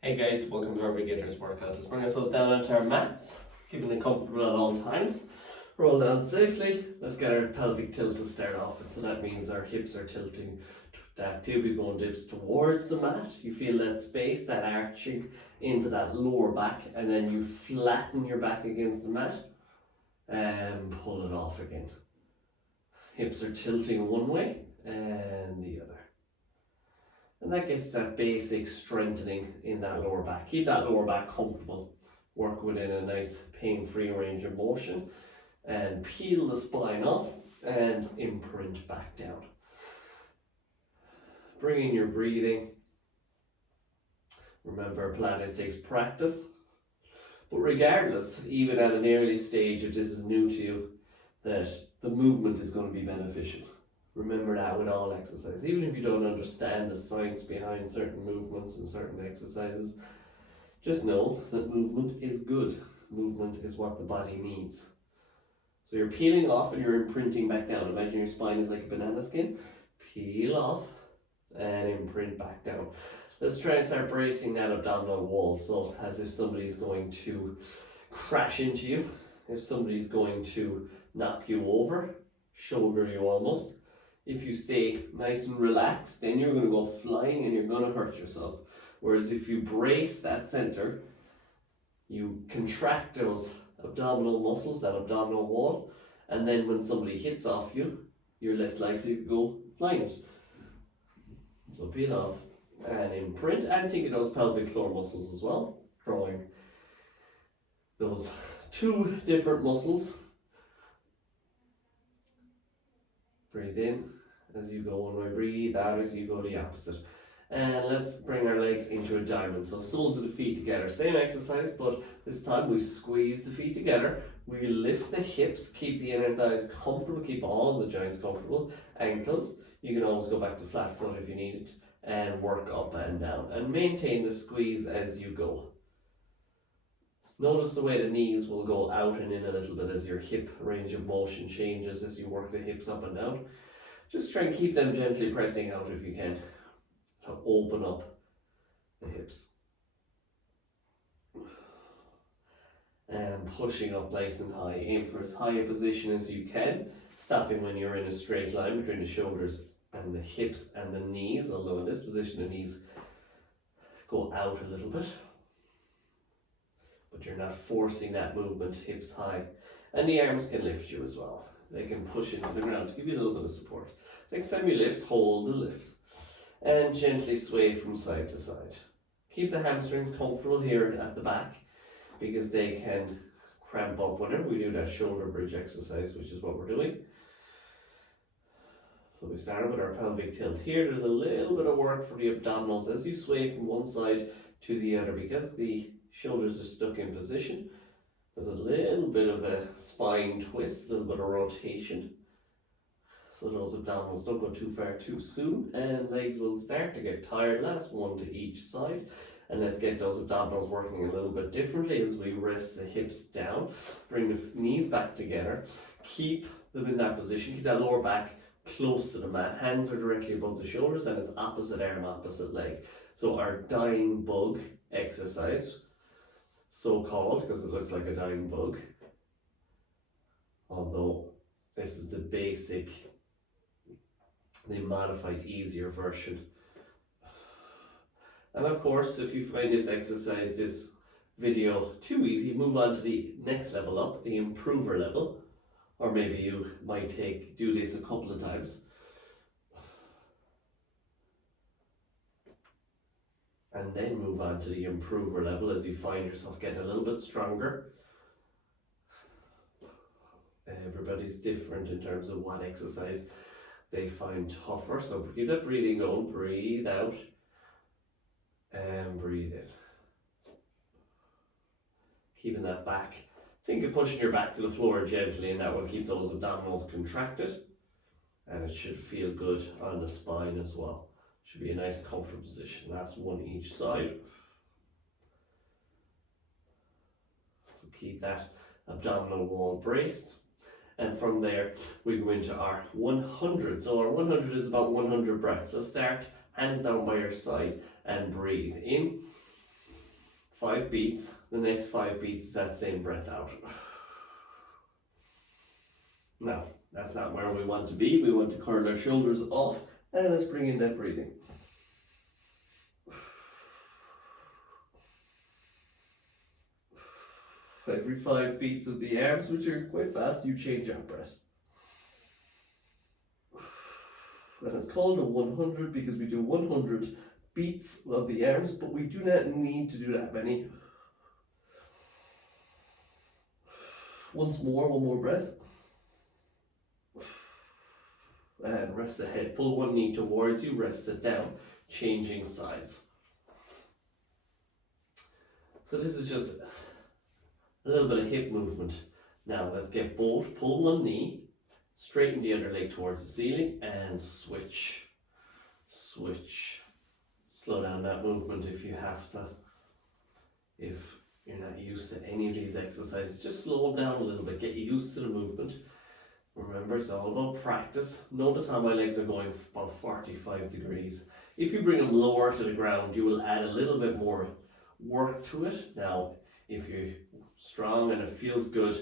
Hey guys, welcome to our beginners workout. Let's bring ourselves down onto our mats, keeping it comfortable at all times. Roll down safely. Let's get our pelvic tilt to start off with. So that means our hips are tilting, that pubic bone dips towards the mat. You feel that space, that arching into that lower back, and then you flatten your back against the mat and pull it off again. Hips are tilting one way and the other. And that gets that basic strengthening in that lower back. Keep that lower back comfortable. Work within a nice pain-free range of motion. And peel the spine off and imprint back down. Bring in your breathing. Remember, Pilates takes practice. But regardless, even at an early stage, if this is new to you, that the movement is going to be beneficial. Remember that with all exercise. Even if you don't understand the science behind certain movements and certain exercises, just know that movement is good. Movement is what the body needs. So you're peeling off and you're imprinting back down. Imagine your spine is like a banana skin. Peel off and imprint back down. Let's try and start bracing that abdominal wall. So as if somebody's going to crash into you, if somebody's going to knock you over, shoulder you almost. If you stay nice and relaxed, then you're going to go flying and you're going to hurt yourself. Whereas if you brace that center, you contract those abdominal muscles, that abdominal wall, and then when somebody hits off you, you're less likely to go flying it. So peel off and imprint, and think of those pelvic floor muscles as well, drawing those two different muscles. Breathe in as you go one way, breathe out as you go the opposite. And let's bring our legs into a diamond. So soles of the feet together. Same exercise, but this time we squeeze the feet together. We lift the hips, keep the inner thighs comfortable, keep all the joints comfortable. Ankles, you can always go back to flat foot if you need it, and work up and down. And maintain the squeeze as you go. Notice the way the knees will go out and in a little bit as your hip range of motion changes as you work the hips up and down. Just try and keep them gently pressing out if you can to open up the hips. And pushing up nice and high. Aim for as high a position as you can, stopping when you're in a straight line between the shoulders and the hips and the knees, although in this position the knees go out a little bit. But you're not forcing that movement, hips high. And the arms can lift you as well. They can push into the ground to give you a little bit of support. Next time you lift, hold the lift. And gently sway from side to side. Keep the hamstrings comfortable here at the back, because they can cramp up whenever we do that shoulder bridge exercise, which is what we're doing. So we started with our pelvic tilt. Here there's a little bit of work for the abdominals as you sway from one side to the other, because the shoulders are stuck in position. There's a little bit of a spine twist, a little bit of rotation. So those abdominals don't go too far too soon, and legs will start to get tired. Last one to each side. And let's get those abdominals working a little bit differently as we rest the hips down. Bring the knees back together. Keep them in that position. Keep that lower back close to the mat. Hands are directly above the shoulders, and it's opposite arm, opposite leg. So our dying bug exercise, so called because it looks like a dying bug, although this is the basic, the modified, easier version. And of course, if you find this exercise, this video too easy, move on to the next level up, the improver level, or maybe you might do this a couple of times. And then move on to the improver level as you find yourself getting a little bit stronger. Everybody's different in terms of what exercise they find tougher. So keep that breathing going. Breathe out and breathe in. Keeping that back. Think of pushing your back to the floor gently, and that will keep those abdominals contracted. And it should feel good on the spine as well. Should be a nice comfortable position. Last one each side. So keep that abdominal wall braced. And from there, we go into our 100. So our 100 is about 100 breaths. So start hands down by your side and breathe in. 5 beats. The next 5 beats is that same breath out. Now, that's not where we want to be. We want to curl our shoulders off, and let's bring in that breathing. Every 5 beats of the arms, which are quite fast, you change out breath. And it's called a 100 because we do 100 beats of the arms, but we do not need to do that many. Once more, one more breath. And rest the head. Pull one knee towards you, rest it down, changing sides. So this is just a little bit of hip movement. Now let's get both. Pull one knee, straighten the other leg towards the ceiling, and switch. Switch. Slow down that movement if you have to. If you're not used to any of these exercises, just slow them down a little bit. Get used to the movement. Remember, it's all about practice. Notice how my legs are going about 45 degrees. If you bring them lower to the ground, you will add a little bit more work to it. Now, if you're strong and it feels good,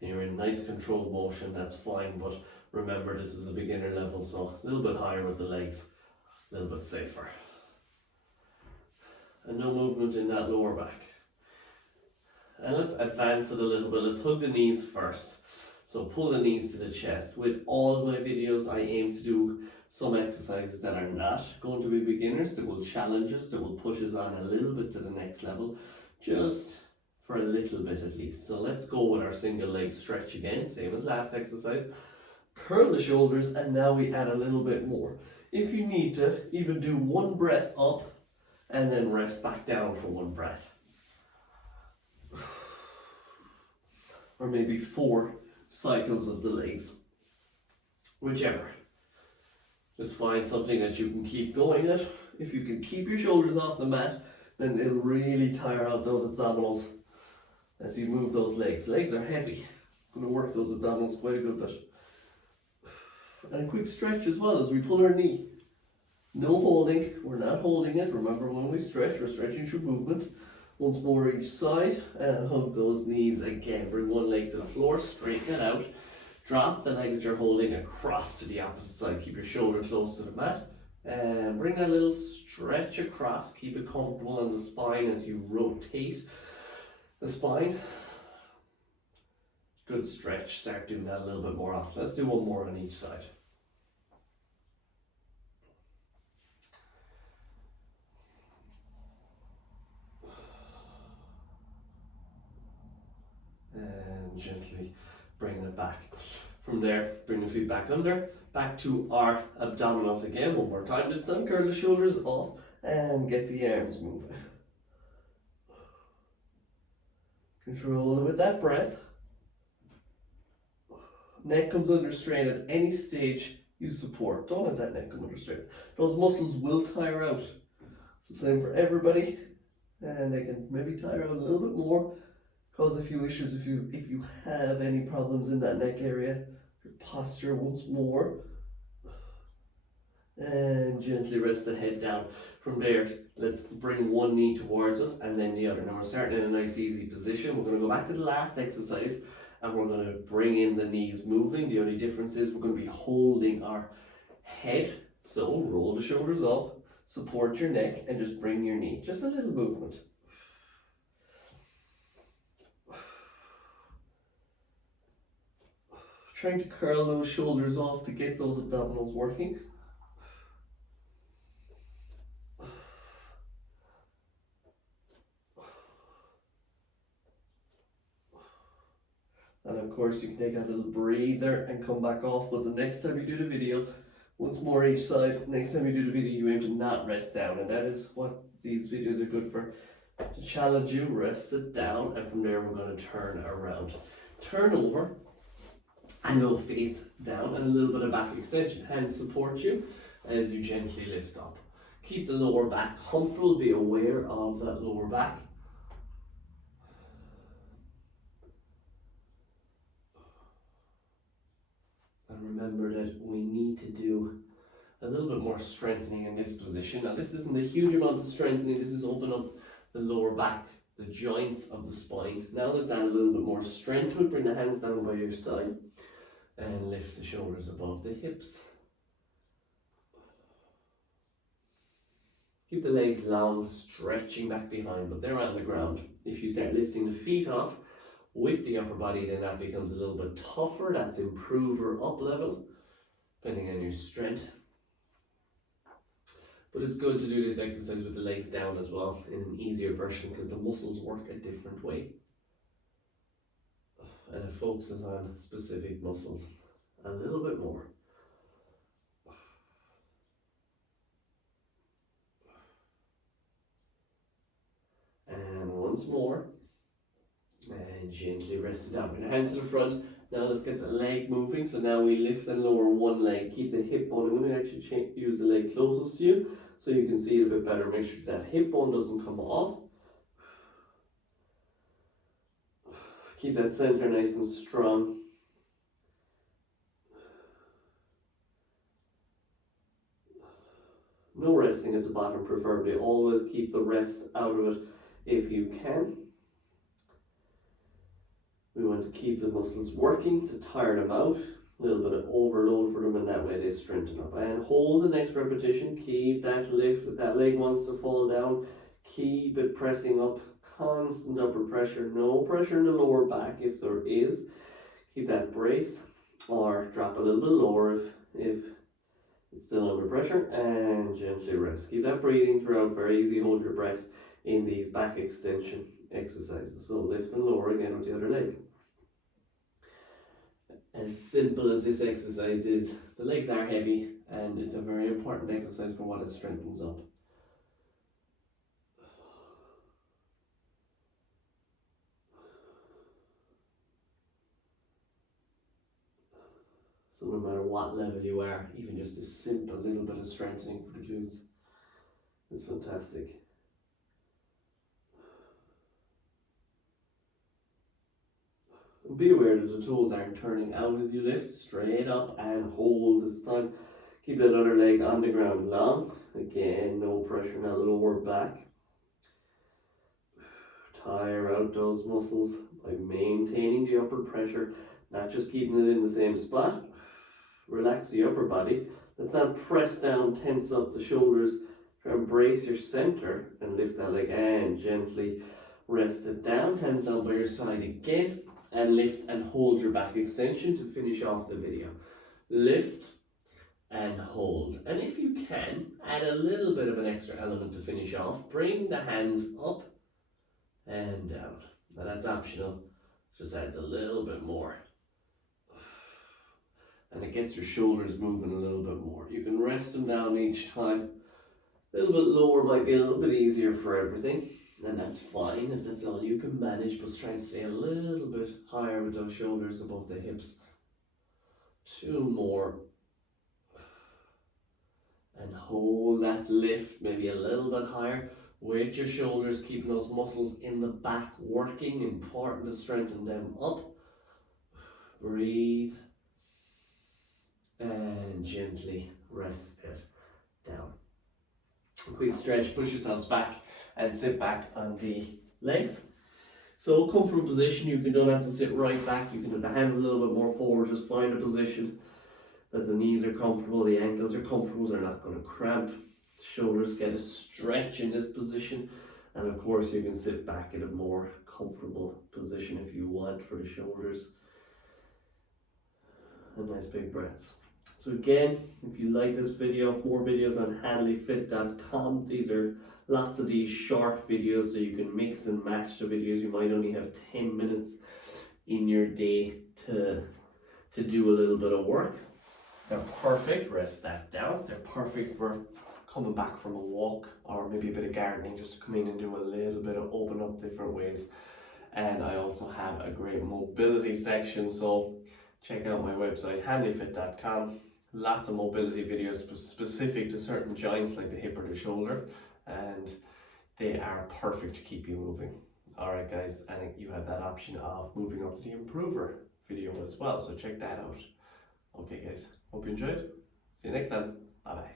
and you're in nice controlled motion, that's fine. But remember, this is a beginner level, so a little bit higher with the legs, a little bit safer. And no movement in that lower back. And let's advance it a little bit. Let's hug the knees first. So pull the knees to the chest. With all of my videos, I aim to do some exercises that are not going to be beginners, that will challenge us, that will push us on a little bit to the next level, just for a little bit at least. So let's go with our single leg stretch again, same as last exercise. Curl the shoulders, and now we add a little bit more. If you need to, even do one breath up and then rest back down for one breath. Or maybe 4 cycles of the legs, whichever. Just find something that you can keep going at. If you can keep your shoulders off the mat, then it'll really tire out those abdominals as you move those legs. Legs are heavy. I'm going to work those abdominals quite a good bit. And a quick stretch as well as we pull our knee. No holding, we're not holding it. Remember, when we stretch, we're stretching through movement. Once more each side, and hug those knees again. Bring one leg to the floor, straighten it out. Drop the leg that you're holding across to the opposite side. Keep your shoulder close to the mat. And bring that little stretch across. Keep it comfortable on the spine as you rotate the spine. Good stretch. Start doing that a little bit more often. Let's do one more on each side. And gently bring it back. From there, bring the feet back under, back to our abdominals again. One more time this time. Curl the shoulders off and get the arms moving. Control it with that breath. Neck comes under strain at any stage you support. Don't let that neck come under strain. Those muscles will tire out. It's the same for everybody, and they can maybe tire out a little bit more, cause a few issues if you have any problems in that neck area. Your posture once more, and gently rest the head down. From there, let's bring one knee towards us and then the other. Now we're starting in a nice easy position. We're going to go back to the last exercise and we're going to bring in the knees moving. The only difference is we're going to be holding our head. So roll the shoulders off, support your neck, and just bring your knee. Just a little movement. Trying to curl those shoulders off to get those abdominals working. And of course you can take a little breather and come back off, but the next time you do the video, once more each side, next time you do the video you aim to not rest down, and that is what these videos are good for, to challenge you. Rest it down, and from there we're going to turn around. Turn over and go face down, and a little bit of back extension. Hands support you as you gently lift up. Keep the lower back comfortable, be aware of that lower back. And remember that we need to do a little bit more strengthening in this position. Now this isn't a huge amount of strengthening, this is open up the lower back the joints of the spine. Now let's add a little bit more strength to it. Bring the hands down by your side and lift the shoulders above the hips. Keep the legs long, stretching back behind, but they're on the ground. If you start lifting the feet off with the upper body, then that becomes a little bit tougher. That's improver up level, depending on your strength. But it's good to do this exercise with the legs down as well in an easier version because the muscles work a different way. And it focuses on specific muscles a little bit more. And once more. And gently rest it down. Bring the hands to the front. Now let's get the leg moving. So now we lift and lower one leg. Keep the hip bone. I'm going to actually use the leg closest to you so you can see it a bit better. Make sure that hip bone doesn't come off. Keep that center nice and strong. No resting at the bottom, preferably. Always keep the rest out of it if you can. We want to keep the muscles working to tire them out. A little bit of overload for them, and that way they strengthen up. And hold the next repetition. Keep that lift. If that leg wants to fall down, keep it pressing up. Constant upward pressure. No pressure in the lower back if there is. Keep that brace, or drop a little bit lower if it's still under pressure, and gently rest. Keep that breathing throughout. Very easy. Hold your breath in these back extension exercises. So lift and lower again with the other leg. As simple as this exercise is, the legs are heavy and it's a very important exercise for what it strengthens up. So no matter what level you are, even just a simple little bit of strengthening for the glutes is fantastic. And be aware that the toes aren't turning out as you lift. Straight up and hold this time. Keep that other leg on the ground long. Again, no pressure now, lower back. Tire out those muscles by maintaining the upward pressure, not just keeping it in the same spot. Relax the upper body. Let's not press down, tense up the shoulders. Try and brace your center and lift that leg and gently rest it down. Hands down by your side again. And lift and hold your back extension to finish off the video. Lift and hold. And if you can, add a little bit of an extra element to finish off. Bring the hands up and down. Now that's optional. Just adds a little bit more. And it gets your shoulders moving a little bit more. You can rest them down each time. A little bit lower might be a little bit easier for everything. And that's fine if that's all you can manage, but try and stay a little bit higher with those shoulders above the hips. 2 more. And hold that lift maybe a little bit higher with your shoulders, keeping those muscles in the back working. Important to strengthen them up. Breathe. And gently rest it down. A quick stretch, push yourselves back and sit back on the legs. So comfortable position, you don't have to sit right back, you can have the hands a little bit more forward, just find a position that the knees are comfortable, the ankles are comfortable, they're not going to cramp. Shoulders get a stretch in this position, and of course you can sit back in a more comfortable position if you want for the shoulders. And nice big breaths. So again, if you like this video, more videos on hanleyfit.com. These are lots of these short videos so you can mix and match the videos. You might only have 10 minutes in your day to do a little bit of work. They're perfect, rest that down. They're perfect for coming back from a walk or maybe a bit of gardening, just to come in and do a little bit of open up different ways. And I also have a great mobility section, so check out my website, hanleyfit.com. Lots of mobility videos specific to certain joints like the hip or the shoulder, and they are perfect to keep you moving. Alright guys, and you have that option of moving up to the improver video as well, so check that out. Okay guys, hope you enjoyed. See you next time. Bye bye.